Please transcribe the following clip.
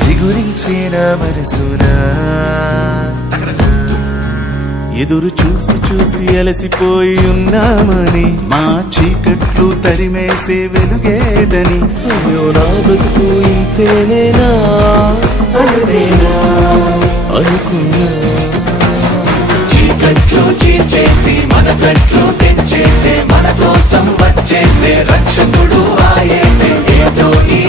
చిగురించిన మనసునా ఎదురు చూసి చూసి అలసిపోయి ఉన్నామని మా చీకట్లు తరిమేసే వెలుగేదని అయ్యో నా బతుకు ఇంతేనేనా అంతేనా అనుకున్నా చీకట్లు చీల్చేసి మన కట్లు తెంచేసే మన కోసం వచ్చేసే రక్షకుడు ఆయేసే ఏదో ఈ